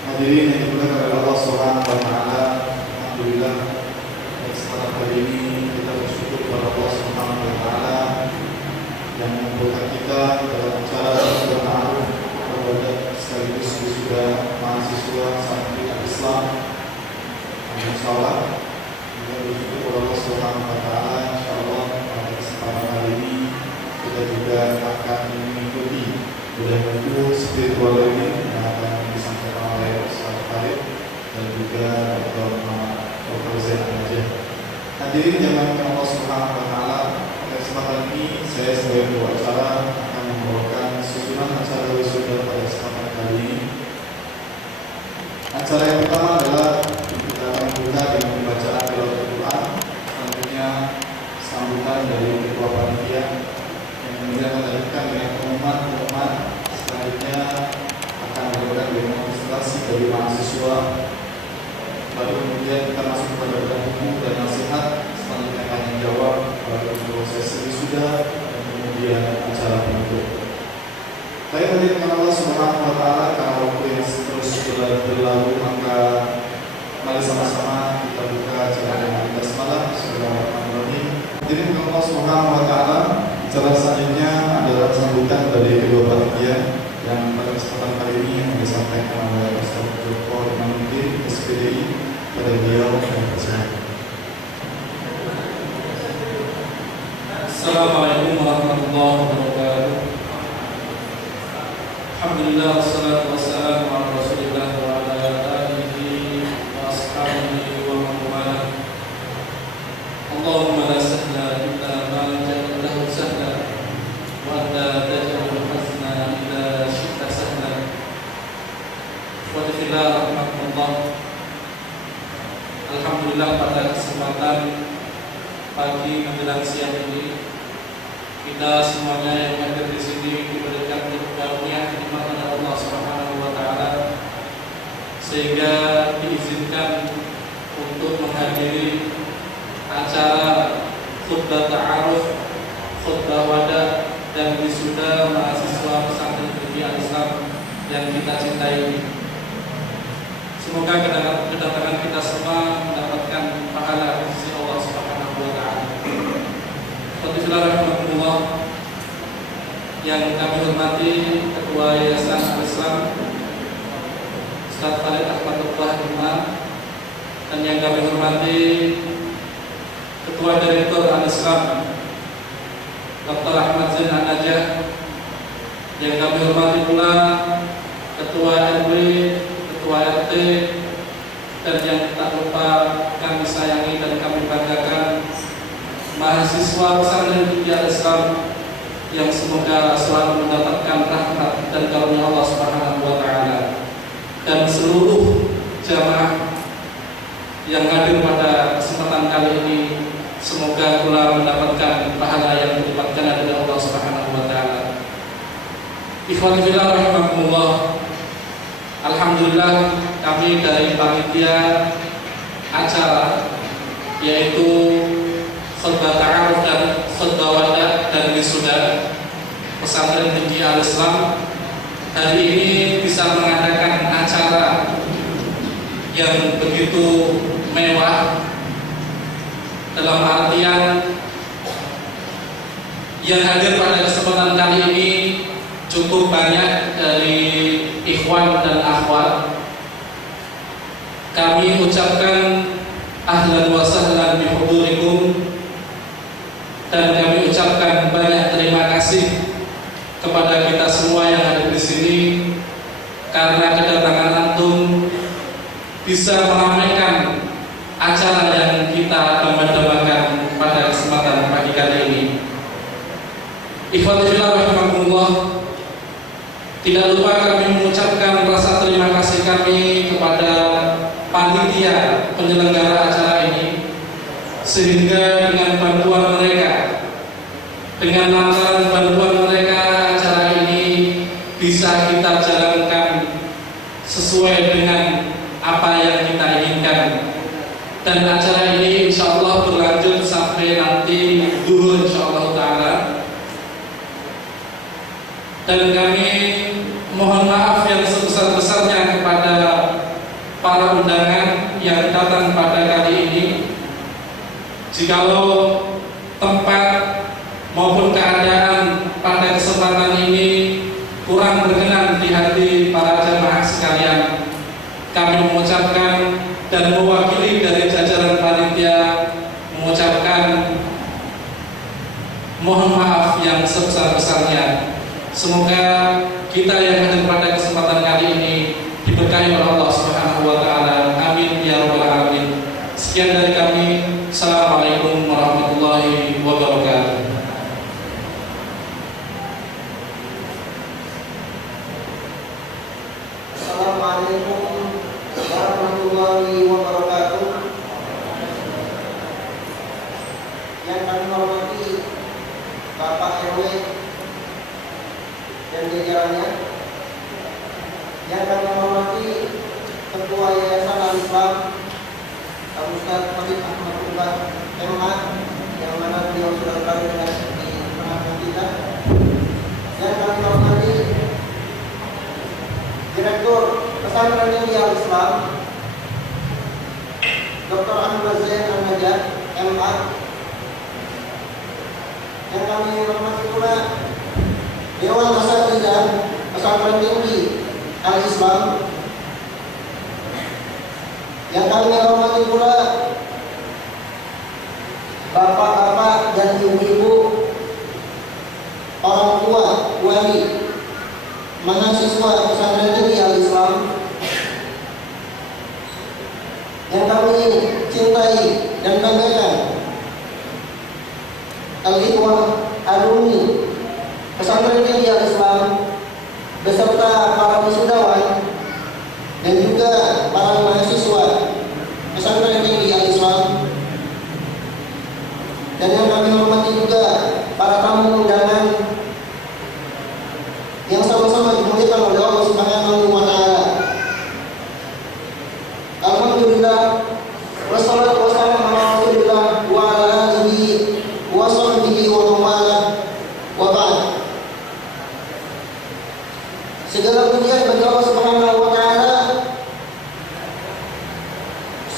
Hadirin yang dimuliakan oleh Allah Subhanahu wa taala, alhamdulillah pada kesempatan kali ini kita bersyukur kepada Allah Subhanahu wa taala yang mengumpulkan kita dalam acara bertaaruf kepada sekaligus wisuda mahasiswa santri Islam. Insyaallah kita bersyukur kepada Allah Subhanahu wa taala. Insyaallah pada kesempatan kali ini kita juga akan mengikuti buku spiritual ini yang akan disampaikan oleh Ustaz Farid dan juga Dr. Zain Al-Najah. Hadirin yang dimuliakan Allah Subhanahu wa taala, pada kesempatan ini saya sebagai pembawa acara akan membawakan susunan acara wisuda pada kesempatan kali ini. Acara yang pertama adalah kita akan membuka dengan pembacaan tilawah Al-Quran, selanjutnya sambutan dari ketua panitia yang kemudian melanjutkan dengan pengumuman. Selanjutnya akan dilakukan demonstrasi dari mahasiswa. Lalu kemudian kita masuk kepada buku dan nasihat. Selanjutnya tanya jawab, lalu proses wisuda dan kemudian acara penutup. Baik, hadirin Allah Subhanahu wa taala, karena waktu yang terus berlalu, maka mari sama-sama kita buka acara dengan basmalah. Bismillahirrahmanirrahim. Hadirin Allah Subhanahu wa taala, acara selanjutnya adalah sambutan dari kedua panitia yang pada kesempatan kali ini yang disampaikan oleh Ustaz Joko Imanuddin SPDI pada beliau yang bersama. Assalamualaikum warahmatullahi wabarakatuh. Alhamdulillah wassalatu wassalamu ala Rasulillah wa ala alihi wa ashabihi wa man walah. Allahumma la sahla illa ma ja'alta lahu sahla wa anta taj'alul hazna illa syi'ta sahla. Wa billahi rahmatullah. Alhamdulillah pada kesempatan pagi menjelang siang ini kita semuanya yang hadir di sini diberikan karunia nikmat dari Allah Subhanahu wa taala sehingga diizinkan untuk menghadiri acara khutbah ta'aruf, khutbah wada dan wisuda mahasiswa pesantren Tinggi Al-Islam yang kita cintai ini. Semoga kedatangan kita semua mendapatkan pahala di sisi Allah Subhanahu wa taala. Bismillahirrahmanirrahim. Yang kami hormati Ketua Yayasan Al-Islam Ustaz Farid Ahmadullah Imam, dan yang kami hormati Ketua Direktur Al-Islam Dr. Ahmad Zain Al-Najah, yang kami hormati pula Ketua RW, Ketua RT, dan yang tak lupa kami sayangi dan kami banggakan mahasiswa pesantren Tinggi Al-Islam yang semoga selalu mendapatkan rahmat dan karunia Allah Subhanahu wa taala, dan seluruh jamaah yang hadir pada kesempatan kali ini semoga pula mendapatkan pahala yang dilipatkan dari Allah Subhanahu wa taala. Ikhwani fillah rahimakumullah. Alhamdulillah kami dari panitia acara yaitu khutbah ta'aruf dan khutbah wada dan wisuda pesantren Tinggi Al-Islam hari ini bisa mengadakan acara yang begitu mewah, dalam artian yang hadir pada kesempatan kali ini cukup banyak dari ikhwan dan akhwat. Kami ucapkan ahlan wa sahlan bihudurikum, dan kami ucapkan banyak terima kasih kepada kita semua yang ada di sini karena kedatangan antum bisa meramaikan acara yang kita dambakan pada kesempatan pagi kali ini. Ikhwati fillah rahimakumullah, tidak lupa kami mengucapkan rasa terima kasih kami kepada panitia penyelenggara acara ini, sehingga dengan bantuan mereka, dengan lantaran bantuan mereka, acara ini bisa kita jalankan sesuai dengan apa yang kita inginkan. Dan acara ini insya Allah berlanjut sampai nanti duhur insya Allah ta'ala. Dan kami mohon maaf yang sebesar-besarnya kepada Jikalau tempat maupun keadaan pada kesempatan ini kurang berkenan di hati para jemaah sekalian, kami mengucapkan dan mewakili dari jajaran panitia mengucapkan mohon maaf yang sebesar-besarnya. Semoga kita yang hadir pada kesempatan kali ini diberkahi oleh Allah Subhanahu wa taala. Amin ya rabbal alamin. Sekian dari kami. Assalamualaikum warahmatullahi wabarakatuh. Assalamualaikum warahmatullahi wabarakatuh. Yang kami hormati Bapak RW dan jajarannya, yang kami hormati Ketua Yayasan Al-Islam Ustaz Habib Ahmad Umar MA, yang mana beliau sudah berada di tengah kita. Yang kami hormati Direktur Pesantren Mulia Islam Dr. Ahmad Zain Al-Najjar MA. Yang kami hormati pula Dewan Asatidzah Pesantren Tinggi Al-Islam. Yang kami hormati pula bapak-bapak dan ibu-ibu, orang tua, wali, mahasiswa Pesantren Tinggi Al-Islam yang kami cintai dan banggakan, al-ikhwah alumni Pesantren Tinggi Al-Islam beserta para wisudawan dan juga para mahasiswa Pesantren Tinggi Al-Islam, dan yang kami hormati juga para tamu undangan yang sama-sama dimuliakan oleh Allah Subhanahu wa taala. Alhamdulillah, wassalatu wassalamu ala Rasulillah wa ala alihi wa sahbihi wa man wa ba'd. Segala pujian bagi Allah Subhanahu wa taala.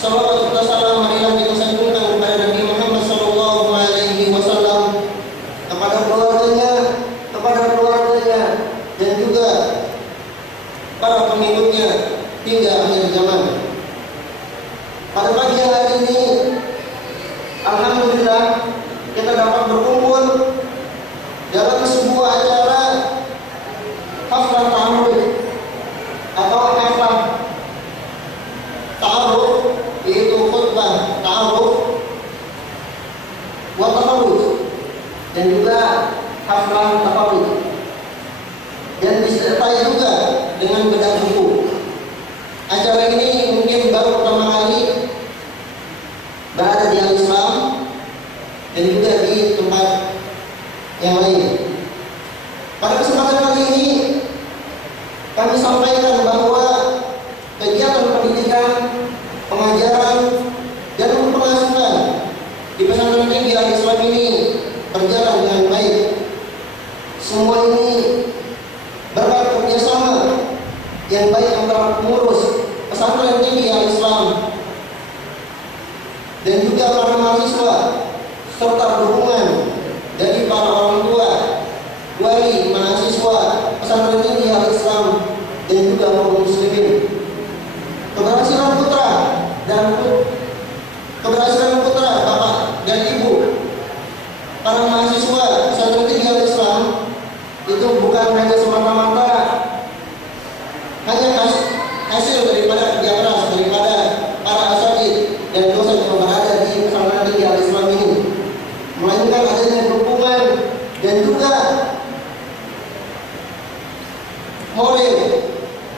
Salawat serta salam marilah kita sanjungkan kepada Nabi Muhammad sallallahu alaihi wasallam, kepada keluarganya dan juga para pengikutnya hingga akhir zaman. Pada pagi hari ini, alhamdulillah, kita dapat berkumpul dalam sebuah acara haflah ta'aruf atau haflah ta'aruf, yaitu khutbah ta'aruf wa tafarruj, dan juga haflah tafarruj, dan disertai juga dengan bedah buku. Acara ini mungkin baru pertama kali berada di Al-Islam dan juga di tempat yang lain. Pada kesempatan kali ini kami sampaikan bahwa kegiatan pendidikan, pengajaran, dan pengasuhan di Pesantren Tinggi Al-Islam ini berjalan dengan baik. Semua ini berkat kerjasama yang baik antara pengurus Pesantren Tinggi Al-Islam dan juga para mahasiswa, serta dukungan dari para orang tua, wali, mahasiswa Pesantren Tinggi Al-Islam dan juga kaum muslimin. Keberhasilan putra bapak dan ibu para mahasiswa Pesantren Tinggi Al-Islam itu bukan hanya semata-mata hanya hasil daripada kerja keras daripada para asatidz dan dosen yang berada di Pesantren Tinggi Al-Islam ini, melainkan adanya dukungan dan juga moral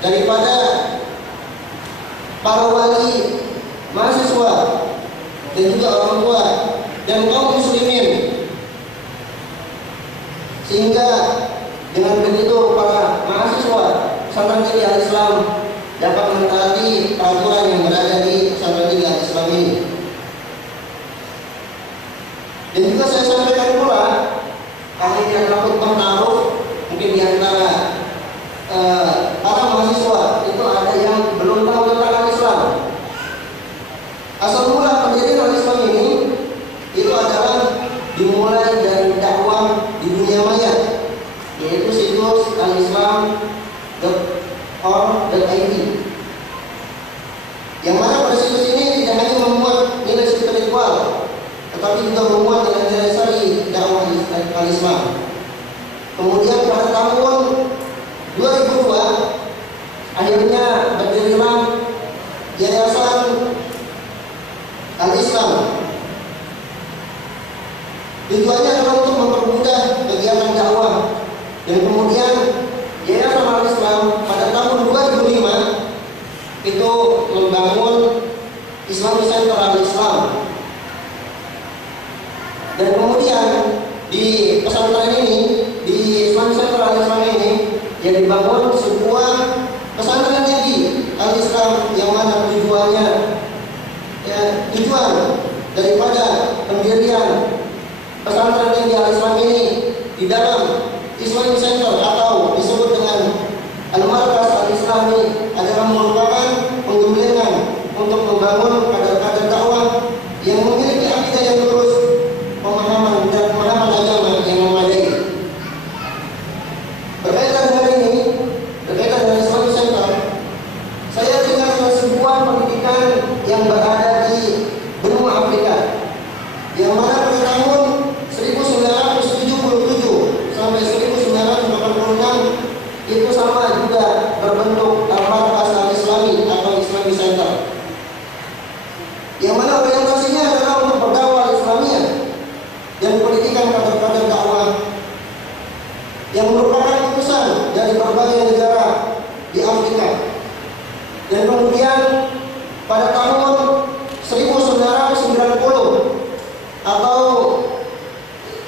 daripada para wali, mahasiswa, dan juga orang tua dan kaum muslimin, sehingga dengan begitu para mahasiswa Pesantren Tinggi Al-Islam dapat mentaati peraturan yang berada di Pesantren Tinggi Al-Islam ini. Dan juga saya sampaikan pula, karena ini adalah khutbah ta'aruf, mungkin di antara para mahasiswa itu ada yang belum tahu tentang Al-Islam. Asal mula pendirian Al-Islam ini yang mana pada situs ini tidak hanya memuat nilai spiritual, tetapi juga memuat nilai-nilai syar'i dakwah al-Islam. Kemudian pada tahun 2002 akhirnya berdirilah Yayasan Al-Islam. Tujuannya adalah untuk mempermudah kegiatan dakwah. Dan kemudian Yayasan Al-Islam pada tahun 2005 itu membangun Islamic Center Al-Islam. Dan kemudian di pesantren ini, di Islamic Center Al-Islam ini, yang dibangun sebuah pesantren lagi Al-Islam, yang mana tujuannya, tujuan daripada pendirian pesantren yang di Al-Islam ini di dalam Islamic Center atau disebut dengan Al-Markas Al-Islami adalah merupakan penggemblengan untuk membangun kader-kader dakwah yang memiliki akidah yang lurus, pemahaman dan pemahaman agama yang memadai. Berkaitan dengan Islamic Center, saya dengar sebuah pendidikan yang berada di benua Afrika, yang mana pada tahun 1977 sampai 1986 itu sama juga berbentuk Al-Markas Al-Islami atau Islamic Center, yang mana orientasinya adalah untuk berdakwah Islamiyah dan pendidikan kader-kader dakwah yang merupakan utusan dari berbagai negara di Afrika. Dan kemudian pada tahun 1990 atau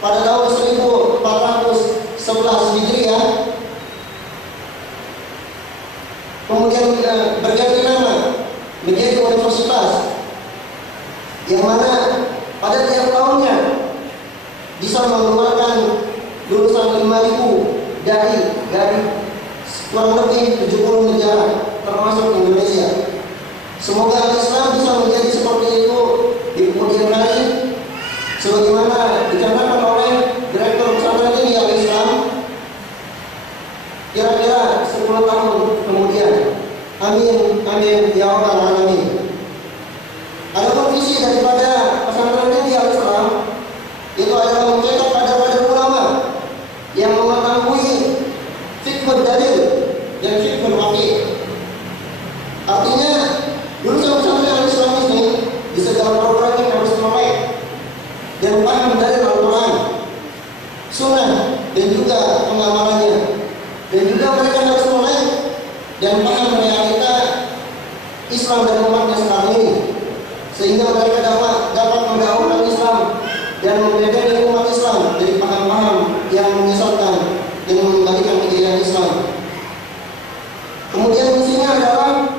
pada tahun 1411 Hijriah kemudian berganti nama menjadi universitas, yang mana pada tiap tahunnya bisa mengeluarkan lulusan 5.000 dari kurang lebih 70 negara termasuk Indonesia. Semoga Islam bisa menjadi seperti itu di kemudian hari, sebagaimana dicanangkan oleh Direktur Pesantren ini Al-Islam kira-kira 10 tahun kemudian. Amin, amin, ya rabbal alamin. Adapun visi daripada pesantren ini Al-Islam itu adalah mencetak kader-kader ulama yang mengetahui fiqhul dalil dan fiqhul waqi'. Artinya lulusan pesantren Al-Islam ini di segala programnya harus melek dan paham dari Al-Quran, Sunnah dan juga pengamalannya, dan juga mereka harus melek dan paham realita Islam dan umatnya sekarang ini, sehingga mereka dapat mendakwakan Islam dan membedakan umat Islam dari paham-paham yang menyesatkan dan mengembalikan kejayaan Islam. Kemudian misinya adalah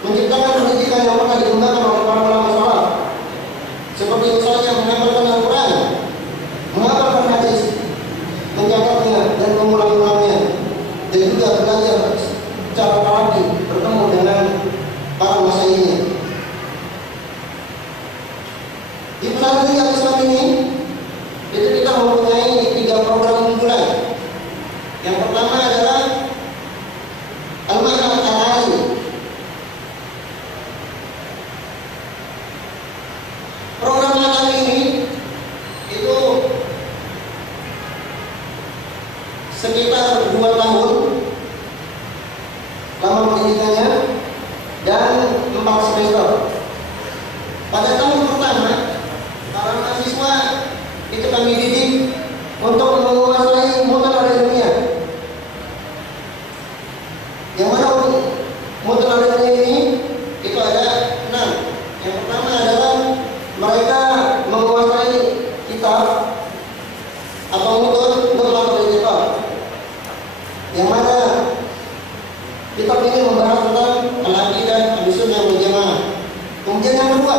menciptakan pendidikan yang pernah dikembangkan oleh para ulama salaf, seperti misalnya menghafalkan Al-Quran, menghafalkan hadis, mencatatnya dan mengulang-ulangnya, dan juga belajar cara talaqi, bertemu dengan para masyayikhnya. Di pesantren Al-Islam ini itu kita mempunyai 3 program unggulan. Yang pertama adalah Al-Ma'had Al-Ali. Program Al-Ali ini itu sekitar 2 tahun lama pendidikannya dan 4 semester. Pada tahun pertama, para mahasiswa itu kami didik untuk menguasai mutan al-ilmiah, yang mana mutan al-ilmiah ini itu ada 6. Yang pertama adalah mereka menguasai kitab atau mutun al-kitab, yang mana kitab ini membahas tentang al-aqidah, al-sunnah wal jamaah. Kemudian yang kedua,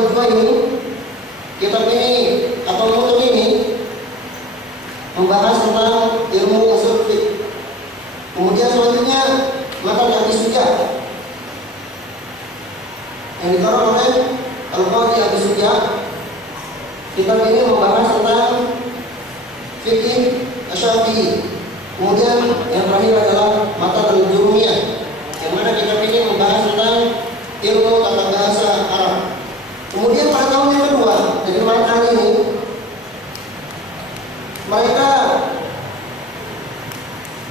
kedua ini, kitab ini atau mutun ini membahas tentang ilmu usul fiqh. Kemudian selanjutnya matan hadis juga yang dikarang oleh Al-Qadhi Abi Sujah. Kitab ini membahas tentang fikih Asy-Syafi'i. Kemudian yang terakhir adalah matan al-Jurumiyah, yang mana kitab ini membahas tentang ilmu tata bahasa Arab. Kemudian pada tahun yang kedua dari matan ini, mereka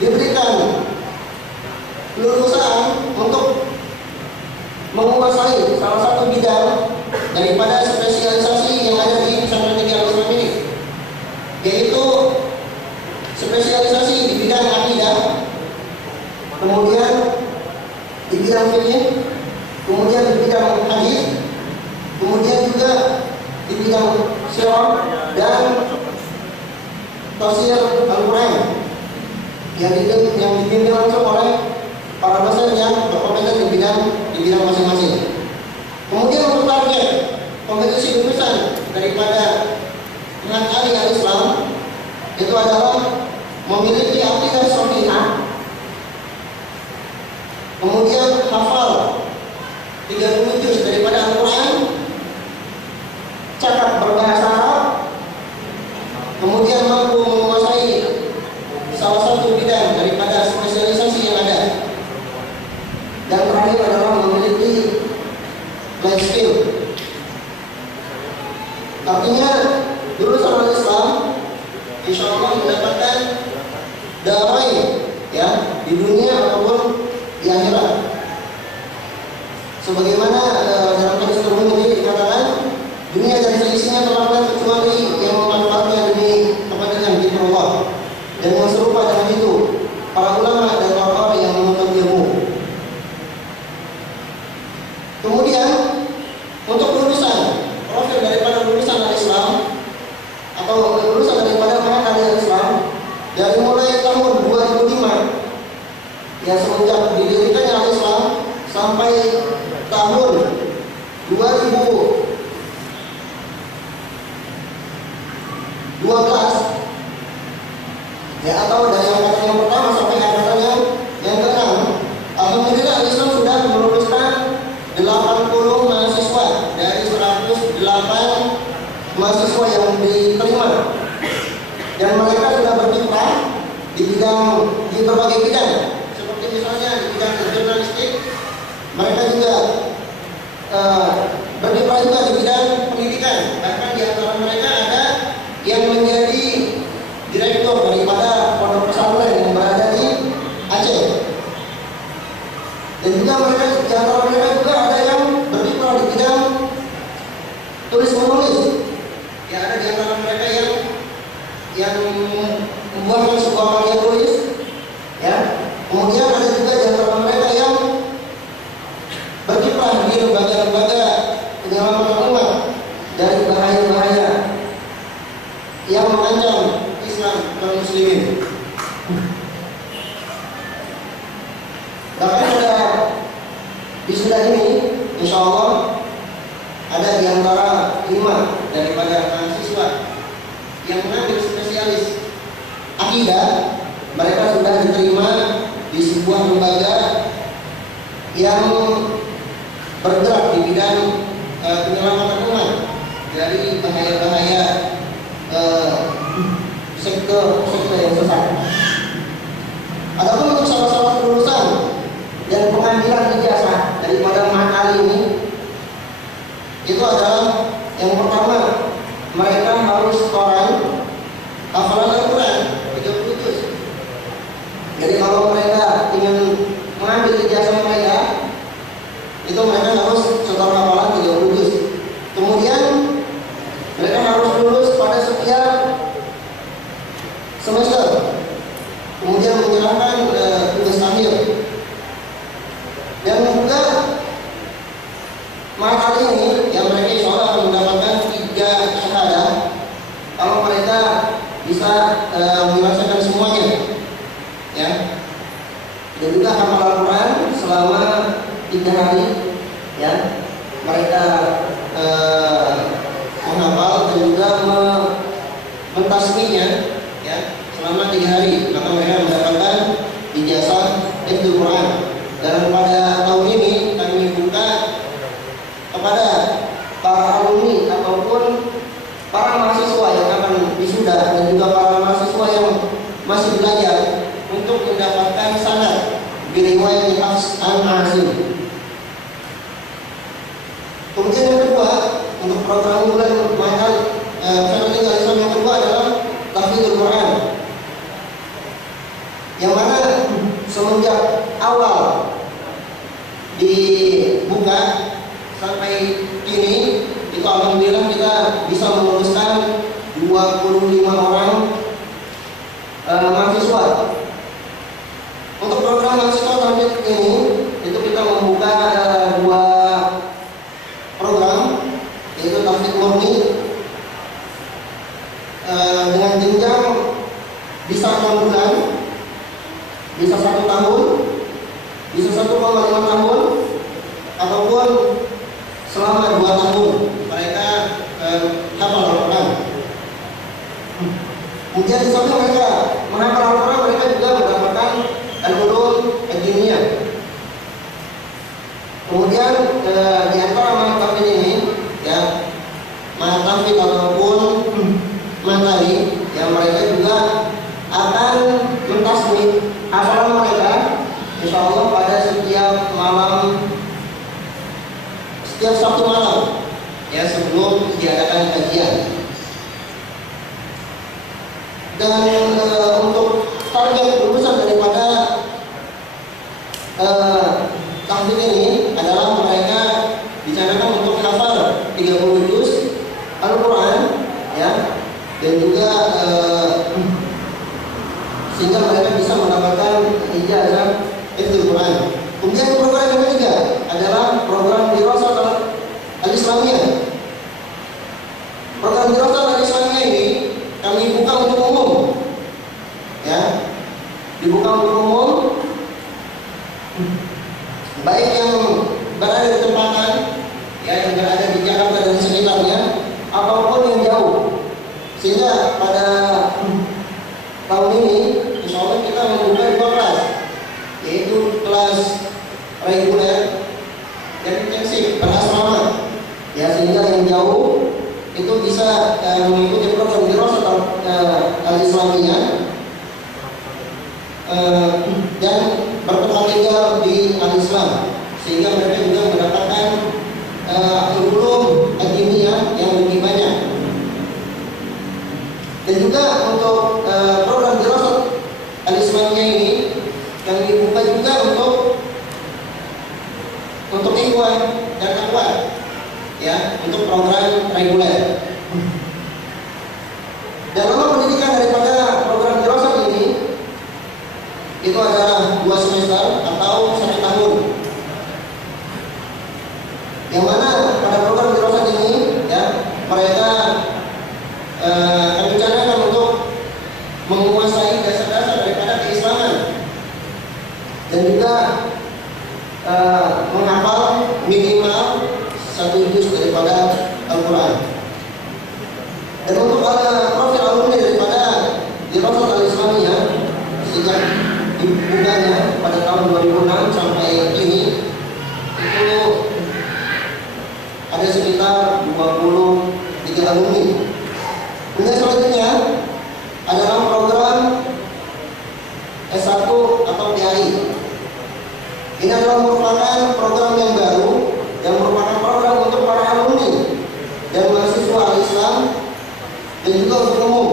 diberikan lulusan untuk menguasai salah satu bidang daripada spesialisasi yang ada di pesantren Tinggi Al-Islam ini, yaitu spesialisasi di bidang akidah, kemudian di bidang fikih, kemudian di bidang hadis, kemudian juga di bidang sirah dan tafsir Al-Quran yang dipimpin langsung oleh para dosen yang berkompeten di bidang masing-masing. Kemudian untuk target kompetisi lulusan daripada Ma'had Ali Al-Islam itu adalah memiliki akidah shahihah, kemudian hafal 30 juz daripada Al-Quran, cakap berbahasa Arab, kemudian mampu menguasai salah satu bidang daripada spesialisasi yang ada, dan terakhir adalah memiliki life skill. Artinya lulusan Al-Islam insya Allah mendapatkan damai ya di dunia ataupun di akhirat. Sebagaimana dalam hadis tersebut dikatakan, dunia dan seisinya terlalu kecuali yang memanfaatkan demi kepentingan di Allah. Dan yang serupa dengan itu para ulama dan orang yang menuntut ilmu. Kemudian untuk lulusan profil daripada lulusan Al-Islam atau lulusan daripada Ma'had Al-Islam dari mulai tahun 2005 ya, semenjak didirikannya Al-Islam sampai tahun 2012 ya, atau dari angkatan yang pertama sampai angkatan yang ke-6, alhamdulillah Al-Islam sudah meluluskan 80 mahasiswa dari 108 mahasiswa yang diterima, dan mereka sudah berkiprah di berbagai bidang, seperti misalnya di bidang jurnalistik. Mereka juga berkiprah juga di bidang pendidikan, bahkan di antara mereka ada yang menjadi direktur daripada pondok pesantren yang berada di Aceh, dan juga mereka di antara mereka juga ada yang berkiprah di bidang tulis menulis. Ya, ada di antara mereka yang membuatkan sebuah karya tulis, ya. Kemudian ada juga di antara mereka yang berkiprah di lembaga-lembaga penyelamatan umat dari bahaya-bahaya yang mengancam Islam dan Muslimin. Bahkan pada wisuda ini, insya Allah ada di antara 5 daripada mahasiswa yang mengambil spesialis akidah. Mereka sudah diterima di sebuah lembaga yang bergerak di bidang penyelamatan umat dari bahaya-bahaya sektor yang sesat. Adapun untuk salah-salah lulusan dan pengambilan ijazah daripada Ma'had Ali ini, itu adalah yang pertama, mereka harus Quran, hafalan Al-Quran 30 juz. Jadi kalau mereka ingin mengambil ijazah mereka, itu mereka harus setor hafalan 30 juz. Kemudian mereka harus lulus pada setiap semester, kemudian menyerahkan tugas akhir. Dan juga Ma'had Ali ini yang mereka insya Allah akan mendapatkan 3 selama 3 hari, maka mereka mendapatkan ijazah hifdzul Quran. Dan pada tahun ini kami buka kepada para alumni ataupun para mahasiswa yang akan wisuda dan juga para mahasiswa yang masih belajar untuk mendapatkan sanad biriwayat Hafs an-Asim. Kemudian yang kedua, untuk program bulan mahal Syarikatul Islam yang kedua adalah Tahfidzul Quran, yang mana semenjak awal dibuka sampai kini itu alhamdulillah kita bisa meluluskan 25 orang mahasiswa. Untuk program mahasiswa sampai ini itu kita membuka 2 program, yaitu tahfidz murni dengan jenjang bisa 6 bulan, bisa 1 tahun, bisa 1,5 tahun, ataupun selama 2 tahun mereka hafal Al-Quran. Kemudian di samping mereka menghafal Al-Quran, mereka juga mendapatkan al-ulum ad-diniyah. Kemudian di antara mahasiswa ini, ya, mahasiswa ataupun materi, yang mereka juga akan mentasbih hafalan mereka, insya Allah pada setiap malam, setiap Sabtu malam, ya, sebelum diadakan kajian. Dan untuk target lulusan daripada tahfidz ini adalah mereka dicanangkan untuk hafal 30 juz Al-Quran, ya, dan juga sehingga mereka bisa mendapatkan ijazah hifdzul Quran. Kemudian program yang ketiga adalah program dirasah al-Islamiyah. Program dirasah al-Islamiyah ini kami buka untuk umum, ya, dibuka untuk umum, baik yang berada di tempatan, ya, yang berada di Jakarta dan sekitarnya, ataupun yang jauh. Sehingga pada tahun ini insya Allah kita membuka 2 kelas, yaitu kelas reguler dan intensif berasrama, ya, sehingga yang jauh itu bisa mengikuti program dirasah al-Islamiyah dan bertempat tinggal di al-Islam, sehingga mereka juga mendapatkan ulum ad-diniyah yang lebih banyak. Dan juga untuk program dirasah al-Islamiyah ini kami buka juga untuk ikhwan dan akhwat, ya, untuk program reguler. Dan nama pendidikan daripada program dirasah ini itu adalah 2 semester atau 1 tahun. Yang mana pada program dirasah ini, ya, mereka kami canangkan untuk menguasai dasar-dasar daripada keislaman dan juga menghafal minimal 1 juz daripada Al-Quran. Dan untuk profil alumni daripada dirasah al-Islamiyah sejak dibukanya pada tahun 2006 sampai kini itu ada sekitar 23 alumni. Kemudian selanjutnya adalah program S1 atau PAI. Ini adalah merupakan program yang baru, yang merupakan program untuk para alumni dan mahasiswa al-Islam dan juga untuk umum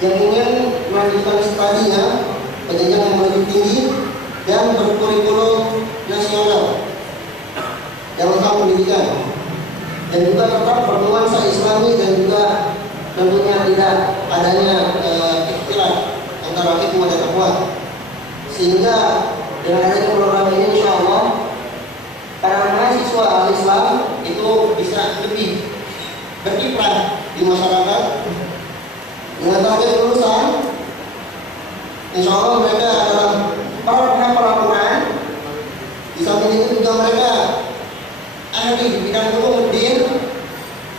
yang ingin melanjutkan studinya ke jenjang yang lebih tinggi dan berkurikulum nasional dalam hal pendidikan, dan juga tetap bernuansa Islami dan juga tentunya tidak adanya ikhtilaf antara hikmah dan akhwat. Sehingga dengan adanya program ini insya Allah para mahasiswa al-Islam itu bisa lebih berkiprah di masyarakat dengan target lulusan. Insya Allah mereka adalah para penghafal Al-Quran. Di samping itu juga mereka ahli di bidang ulumuddin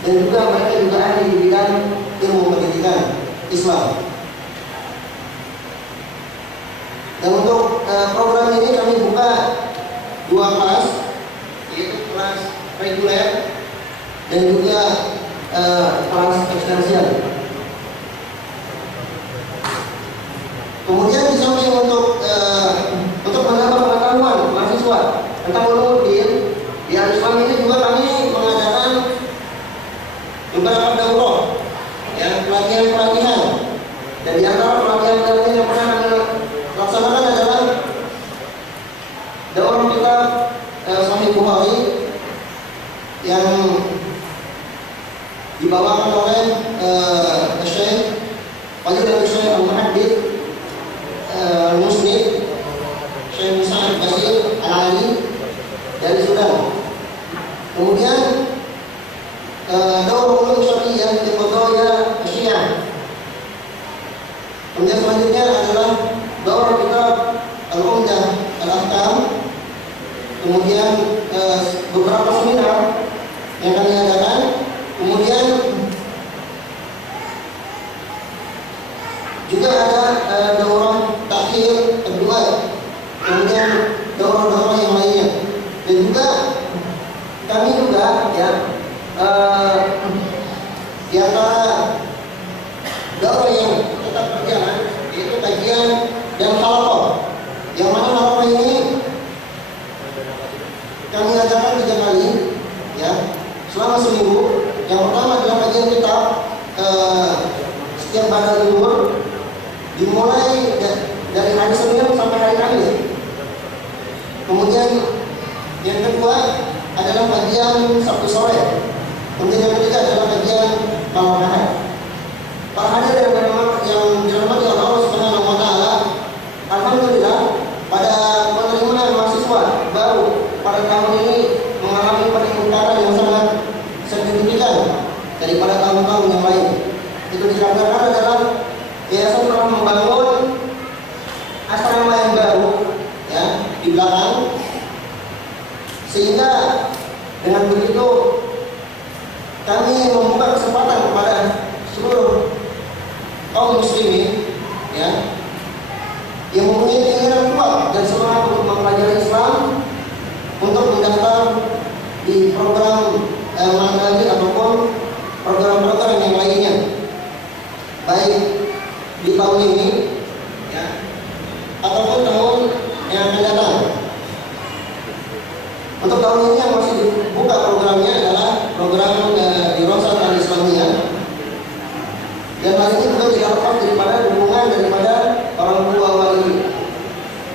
dan juga mereka juga ahli di bidang ilmu pendidikan Islam. dan juga kelas eksistensial. Kemudian di samping untuk menambah pengetahuan mahasiswa tentang ulumuddin, di Al-Islam ini juga kami mengadakan beberapa daurah, ya, pelatihan-pelatihan. Dan di antara pelatihan-pelatihan yang pernah kami laksanakan adalah daurah kita Sahih Bukhari yang dibawakan oleh Syekh Fadilatul Syekh Al-Muhaddits Muslim Syekh Musa Basir Al-Ali dari Sudan. Kemudian daurah ulum syar'iyyah di Qadaya Syiah. Kemudian selanjutnya adalah daurah kitab Al-Umdah Al-Ahkam. Kemudian beberapa seminar yang kami adakan. Kemudian juga ada daurah takhir kedua, kemudian daurah-daurah yang lainnya. Dan juga kami juga ya di antara daurah yang tetap berjalan yaitu kajian dan halaqah. Yang mana halaqah ini kami adakan 3 kali ya selama seminggu. Yang pertama adalah kajian kitab setiap pada zuhur, dimulai dari hari Senin sampai hari Kamis. Kemudian yang kedua adalah kajian Sabtu sore. Kemudian yang ketiga adalah kajian malam Ahad. Para hadirin yang dirahmati Allah Subhanahu wa taala, alhamdulillah pada penerimaan mahasiswa baru pada tahun ini mengalami peningkatan yang sangat signifikan daripada tahun-tahun yang lain. Itu dikarenakan adalah yayasan telah membangun asrama yang baru ya di belakang, sehingga dengan begitu kami membuka kesempatan kepada seluruh kaum muslimin ya yang mempunyai keinginan kuat dan semangat untuk mempelajari Islam untuk mendaftar di program mandiri ataupun program-program yang lainnya, baik di tahun ini ya ataupun tahun yang akan datang. Untuk tahun ini yang masih dibuka programnya adalah program Dirasat Al-Islamiyah, dan hal ini juga tidak lepas daripada dukungan daripada orang tua wali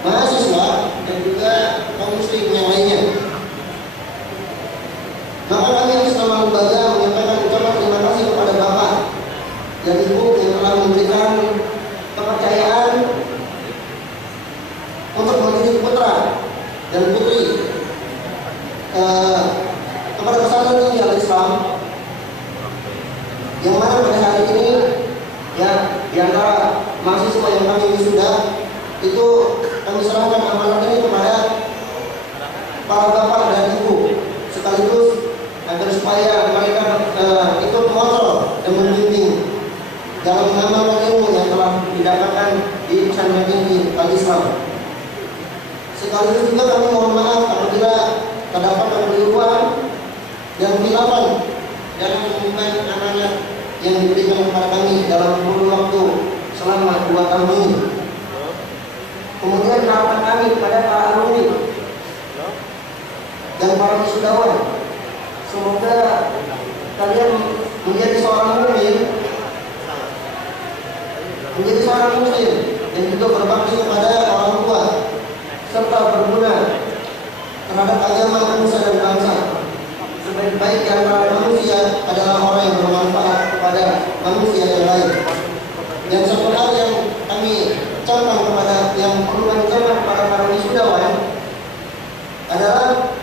mahasiswa dan juga kaum muslim yang lainnya. Maka kami harus sama lembaga menyampaikan ucapan terima kasih kepada Bapak dan Ibu yang telah memberikan kepercayaan untuk mendidik putra dan putri kepada pesantren tinggi Al-Islam, yang mana pada hari ini ya di antara mahasiswa yang kami wisuda itu kami serahkan amanat ini kepada para bapak dan ibu, sekaligus agar supaya mereka ikut mengontrol dan membimbing dalam mengamalkan ilmu yang telah didapatkan di pesantren tinggi Al-Islam. Sekaligus juga kami mohon maaf apabila terdapat kekeliruan dan khilafan dalam mengumumkan amanat yang diberikan kepada kami dalam kurun waktu selama 2 tahun ini. Kemudian harapan kami kepada para alumni dan para wisudawan, semoga kalian menjadi seorang mukmin, menjadi seorang muslim, dan juga berbakti kepada orang tua serta berguna terhadap agama, bangsa dan bangsa. Sebaik-baik di antara manusia adalah orang yang bermanfaat kepada manusia yang lain. Dan satu hal yang kami ucapkan kepada yang perlu kami ucapkan kepada para wisudawan adalah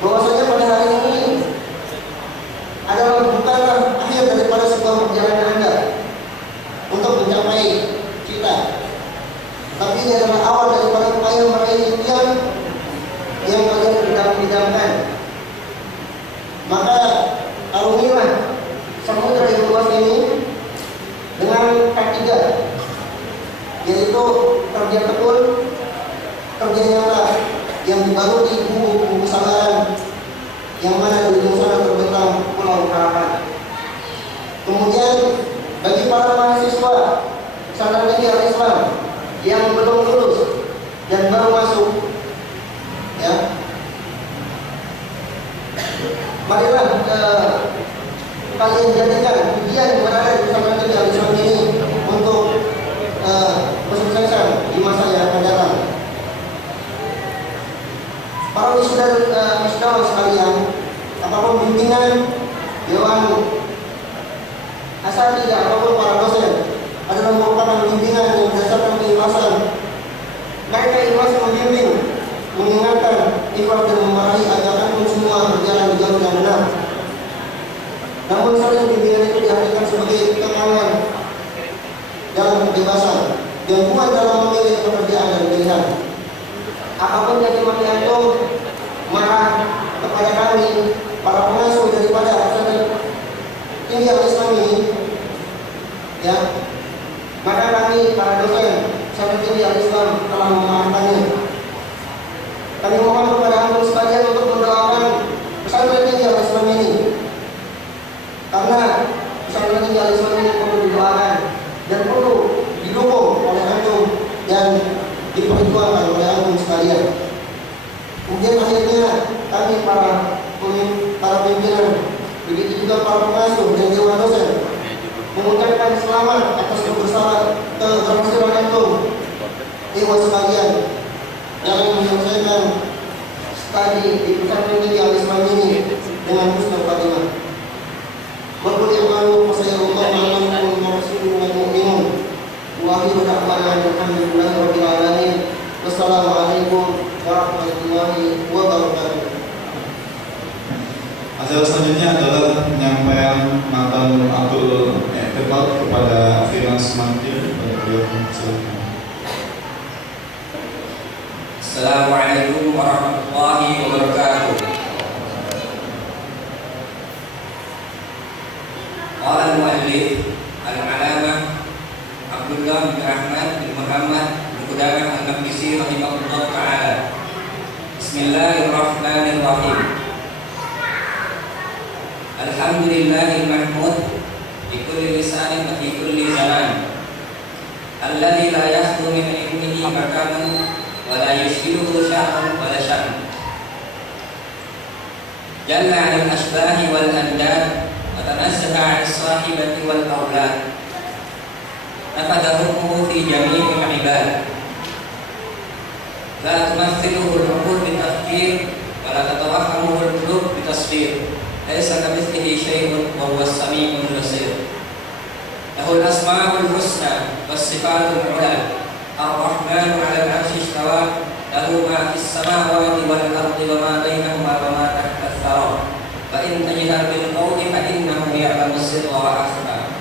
bahwasanya pada hari ini adalah bukanlah akhir daripada sebuah perjalanan Anda untuk mencapai cita, tapi ini adalah awal daripada upaya meraih impian yang kalian idam-idamkan. Maka arungilah samudra yang luas ini dengan K3, yaitu kerja tekun, kerja nyata yang dibalut di buku-buku kesalahan yang mana di ujung sana terbentang Pulau K. kalian jadikan ujian berada di pesantren Nabi Al-Islam ini untuk kesuksesan di masa yang akan datang. Para wisudawan sekalian, apapun bimbingan dewan asatidzah ataupun para dosen adalah merupakan bimbingan yang berdasarkan keikhlasan. Mereka ikhlas membimbing, mengingatkan, ikhlas dan memarahi agar antum semua berjalan di jalur yang benar. Namun sering bimbingan itu diartikan sebagai tekanan dalam kebebasan dan bukan dalam memilih pekerjaan dan pilihan. Apapun yang dimaki antum marah kepada kami, para pengasuh daripada pesantren ini Al-Islam ini, ya, maka kami para dosen pesantren ini Al-Islam telah memaafkannya. Kami mohon kepada antum sekalian untuk mendoakan pesantren ini Al-Islam ini, karena pesantren ini Al-Islam ini perlu didoakan dan perlu didukung oleh antum dan diperjuangkan oleh antum sekalian. Kemudian akhirnya kami para pimpinan, begitu juga para pengasuh dan dewan dosen mengucapkan selamat atas keberhasilan antum dewan sekalian yang menyelesaikan studi di pesantren ini Al-Islam ini dengan husnul khatimah. Qul i'malu fasayarallahu amalakum wa rasuluhu wal mu'minun. Wa akhiru da'wana alhamdulillahi rabbil alamin. Wassalamualaikum warahmatullahi wabarakatuh. Acara selanjutnya adalah penyampaian Natal Abdul Iqbal kepada Firman Sumanti. Assalamualaikum warahmatullahi wabarakatuh. Qala al-muallif al-'alamah Abdullah bin Ahmad bin Muhammad bin Qudamah al-Maqdisi rahimahullah ta'ala. Bismillahirrahmanirrahim. Alhamdulillahil mahmud bi kulli lisanin wa fi kulli zaman. Alladzi la yakhlu min ilmihi makanan wa la yushbihuhu sya'run wa la sya'n. Jalla 'anil asbahi wal andad wa tanazzaha 'anis sahibati wal awlad. Nafadahu fi jami'il 'ibad. La tumathiluhu al-'uqul bi tafkir wa la tatawahhamuhu al-qulub bi tasfir. Laisa kamitslihi syai'un wa huwas sami'ul basir. Lahul asma'ul husna was sifatul 'ula. Ar-Rahmanu 'alal 'arsy istawa. Lahu ma fis samawati wal ardi wa ma bainahuma wa ma tahta ath-thara. Wa in tajhar bil qawli fa innahu ya'lamu as-sirra wa akhfa.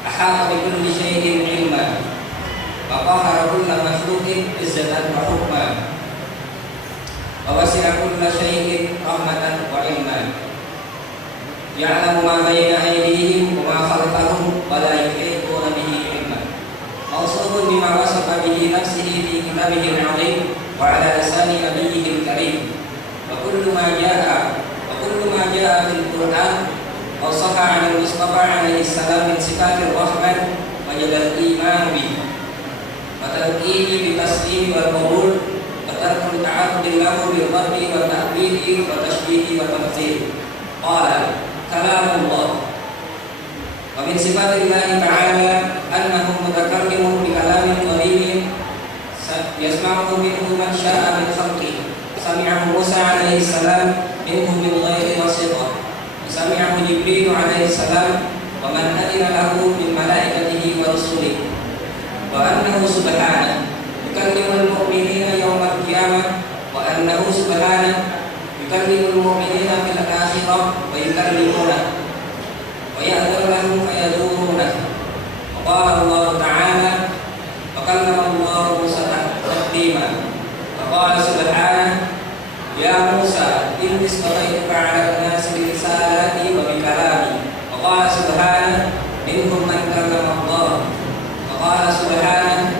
Ahata bi kulli syai'in 'ilma. Wa qahara kulla makhluqin 'izzatan wa hukma. Wa wasi'a kulla syai'in rahmatan wa 'ilman. Ya'lamu ma baina aydihim wa ma khalfahum wa la yuhituna bihi 'ilma. Mawsuufun bima wasafa bihi nafsihi fi kitabihi al-'azim wa 'ala lisani nabiyyihi al-karim. Wa kullu ma jaa'a fil Qur'an awsafa 'ala al-Mustafa 'alaihi salam min sifatir rahman wajib al-iman bihi wa talqihi bi taslimi wal qabul wa tarku ta'abbudi lahu bil dharbi wa ta'bidi wa tashbihi wa tamthil. Qala kalamullah. Wa min sifatillahi ta'ala annahu mutakallimun bi kalamin qadimin yasma'uhu minhu man sya'a min khalqihi. Sami'ahu Musa alaihi salam minhu min ghairi wasithah. Sami'ahu Jibril alaihi salam wa man adina lahu min malaikatihi wa rusulihi. Wa annahu subhanahu yukallimul mu'minina yawmal qiyamah wa annahu subhanahu yukallimul mu'minina fil akhirah wa yukallimuna wa ya'dhuru lahum fayadhuruna. Wa qala Allah ta'ala wa kallama Allah Musa taklima. Wa qala subhanahu ya Musa inni istafaituka 'ala an-nasi bi risalati wa bi kalami. Wa qala subhanahu minhum man kallama Allah. Wa qala subhanahu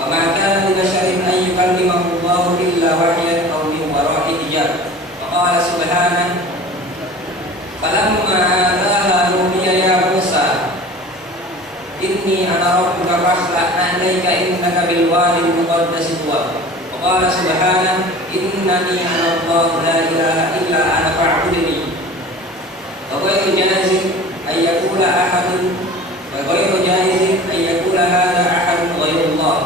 wa ma kana li basharin an yukallimahu Allah illa wahyan aw min wara'i hijab. Wa qala subhanahu falamma ataaha nudiya ya Musa inni ana rabbuka fakhla' 'alayka innaka bil wadi al-muqaddas tuwa. Wa qala subhanahu innani ana Allah la ilaha illa ana fa'budni. Wa ghayru janazi أن يقول أحد وغير جائز أن يقول هذا أحد غير الله.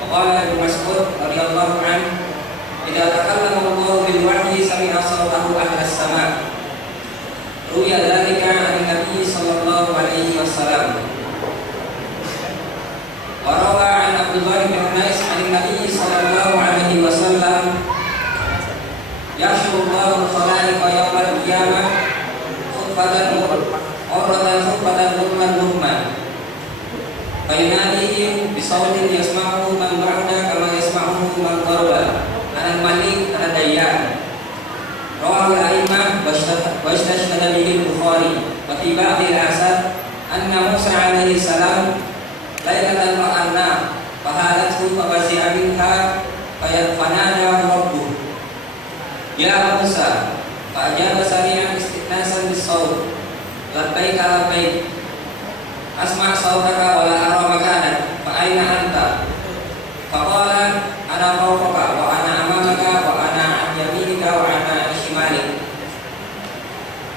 وقال ابن مسعود رضي الله عنه: إذا تكلم الله بالوحي سمع صوته أهل السماء. روي ذلك عن النبي صلى الله عليه وسلم. وروى عن عبد الله بن أنيس عن النبي صلى الله عليه وسلم: يحشر الله الخلائق يوم القيامة خطبة غرما فيناديهم بصوت يسمعه من بعد كما يسمعه من قرب أنا الملك أنا الديان. رواه الأئمة واستشهد به البخاري. وفي بعض الآثار أن موسى عليه السلام ليلة رأى النار فهالته ففزع منها فناداه ربه: يا موسى. فأجاب سريعا استئناسا بالصوت: لبيك لبيك، أسمع صوتك ولا أرى مكانك، فأين أنت؟ فقال: أنا فوقك وأنا أمامك وأنا عن يمينك وأنا عن شمالك.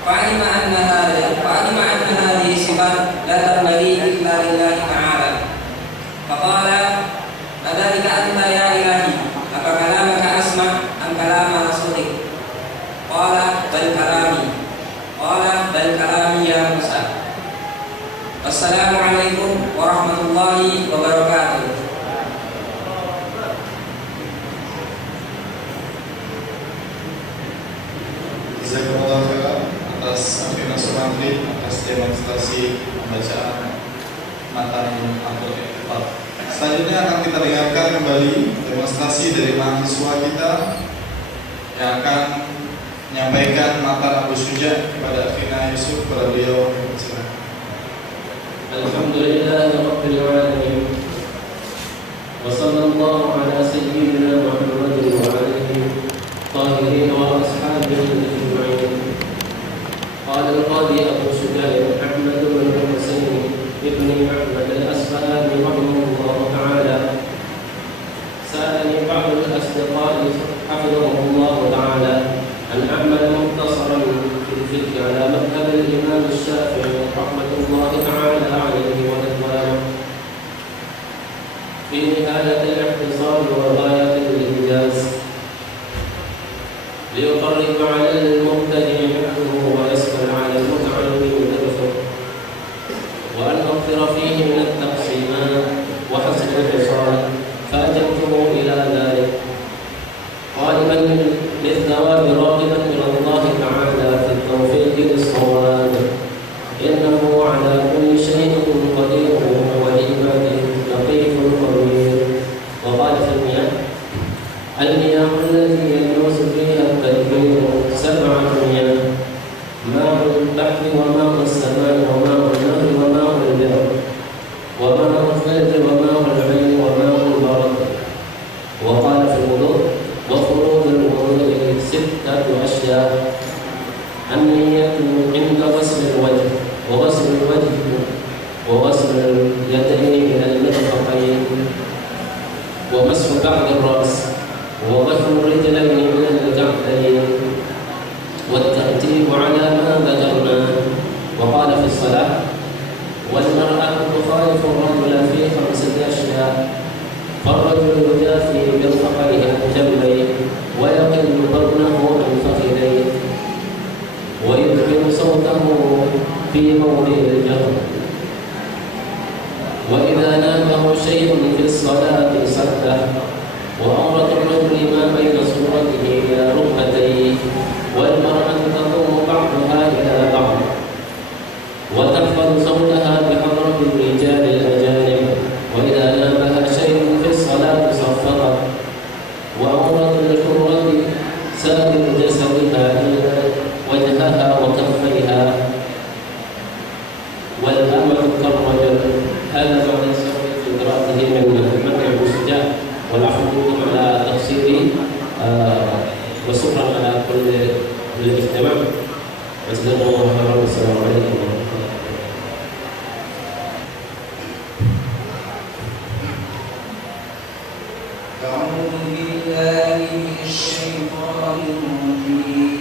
فعلم أن هذه صفات لا تنبغي إلا لله تعالى. فقال: أذلك أنت يا إلهي؟ أفكلامك أسمع أم كلام رسولك؟ قال: بل كلامي. قال: بل كلامي يا موسى. السلام عليكم ورحمة الله وبركاته. Jazakumullah khairan atas Afifah Sumantri atas demonstrasi pembacaan matan Al-Qur'an. Selanjutnya akan kita dengarkan kembali demonstrasi dari mahasiswa kita yang akan menyampaikan matan Abu Syuja kepada Afina Yusuf. Kepada beliau, silakan. Alhamdulillah Rabbil Alamin. Wa sallallahu ala sayyidina Muhammadin wa alihi tahirin wa ashabihi ajma'in. Qala al-qadi Abu Syuja Ahmad bin Husain ibn Ahmad al-Asfahani rahimahullah ta'ala. Sa'alani ba'd al-asdiqai hafidhahullah ta'ala أن أعمل مختصرا في الفقه على مذهب الإمام الشافعي رحمة الله تعالى عليه ورضوانه في نهاية الاختصار وغاية الإنجاز ليقرب على المبتدئ حفظه ويسهل على المتعلم درسه وأن أغفر فيه من التقسيمات وحسب الحصار فأجبته إلى ذلك طالبا للثواب راغبا إلى الله تعالى في التوفيق للصواب إنه على كل شيء قدير وعباده لطيف خبير. وقال في المياه التي يجوز فيها التدبير 7 مياه: ماء البحر وماء السماء وماء النهر وماء البئر وماء الثلج وماء العين وماء البرد. وقال في الوضوء: وفروض الوضوء 6 أشياء: النية عند غسل الوجه وغسل الوجه وغسل اليدين إلى المرفقين ومسح بعض الرأس وغسل الرجلين إلى الكعبين والترتيب على ما ذكرنا. وقال في الصلاة: والمرأة تخالف الرجل في 5 أشياء: فالرجل يجافي برفقيه عن جنبيه ويقل بطنه عن فخذيه ويدخل صوته في موضع الجهر. وإذا نابه شيء في الصلاة سده. وعورة الرجل ما بين صورته إلى ركبتيه والمرأة تضم بعضها إلى بعض وتحفظ صوتها بحضرة الرجال الأجانب. وإذا نابها شيء في الصلاة صفقت. وعورة الحرة سائر جسدها إلا وجهها وكفيها. والأمة كالرجل. هذا معنى سبب قراءته من متن أبو شجاع. والعفو منكم على تقصيري وشكرا على كل الاجتماع. جزاكم الله خيرا والسلام عليكم ورحمة الله. أعوذ بالله من الشيطان الرجيم.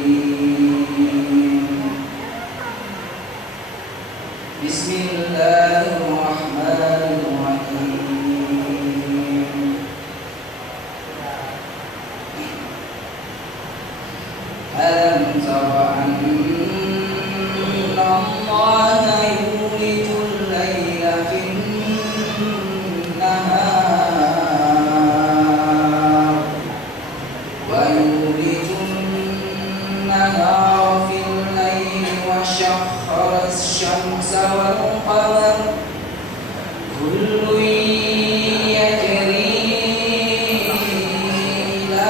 Bismillahirrahmanirrahim. Alam tara anna Allaha yulijul laila fin nahar wa yulijul nahara fil laili wa syakhkhara asy-syamsa wal qamara kullun yajri ila